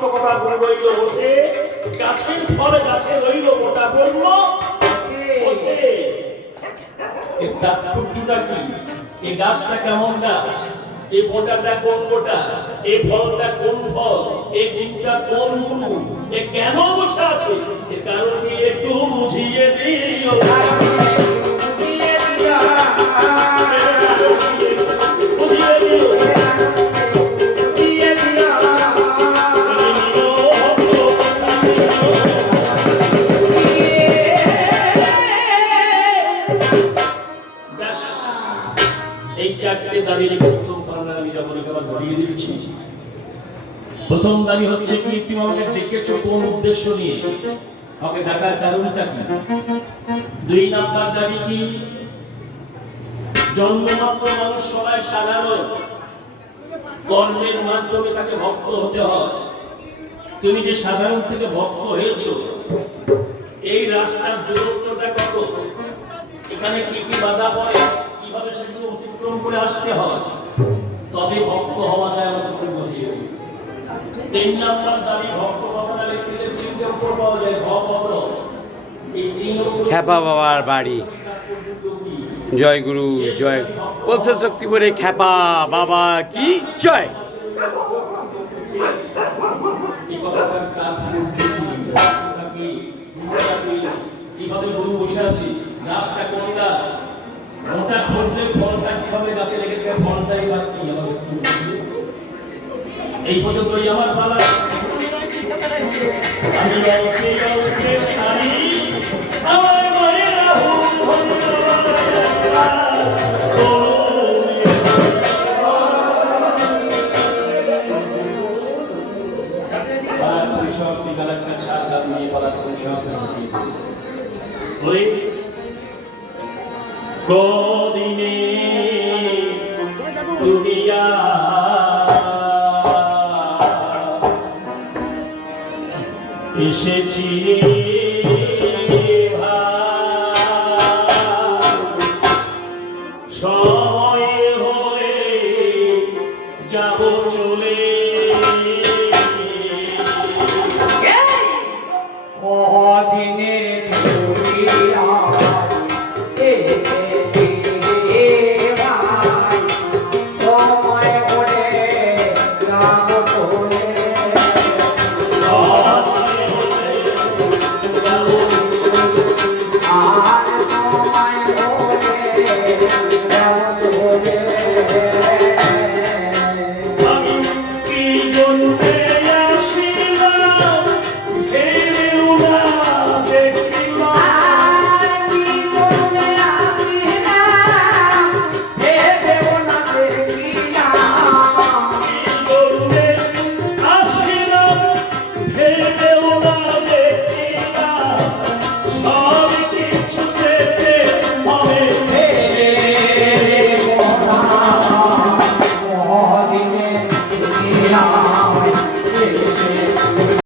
সমস্ত কথা বলে রইল বসে, গাছের ফল গাছে রইল মোটা বলল বসে। এর তাৎপর্যটা কি? এই গাছটা কেমন গাছ, এই মোটাটা কোন মোটা, এই ফলটা কোন ফল, এই গুণটা কোন গুণ, এ কেন বসে আছে, এর কারণ কি একটু বুঝিয়ে দিও। প্রথম দাবি হচ্ছে কি, তুমি আমাকে ডেকেছো কোন উদ্দেশ্য নিয়ে, আমাকে ডাকার কারণটা কি? 2 নাম্বার দাবি কি, জন্মমাত্র মানুষ সবাই সাধারণ, কর্মের মাধ্যমে তাকে ভক্ত হতে হয়। তুমি যে সাধারণ থেকে ভক্ত হয়েছো, এই রাস্তার দূরত্বটা কত, এখানে কি কি বাধা পড়ে, কিভাবে সেগুলো অতিক্রম করে আসতে হয়, তবে ভক্ত হওয়া যায়। আমাদের বুঝিয়ে 3 নাম্বার দাবি, ভক্ত ভবনা লিখতে 3টে উপর পাওয়া যায়, ভব অপর। এই 3 খ্যাপা বাবার বাড়ি। জয় গুরু জয়, বলছে শক্তিপুরে খ্যাপা বাবা কি জয়। কিভাবে গুরু বসে আছি, গাছটা কোন গাছ, মোটা খোঁজলে ফলটা কিভাবে গাছে লেগে থাকে, ফলটাই বা কি, এই পর্যন্তই আমার পালা। আমি বলতে সারি আমার মায়ের কদিনে দুনিয়া এসেছি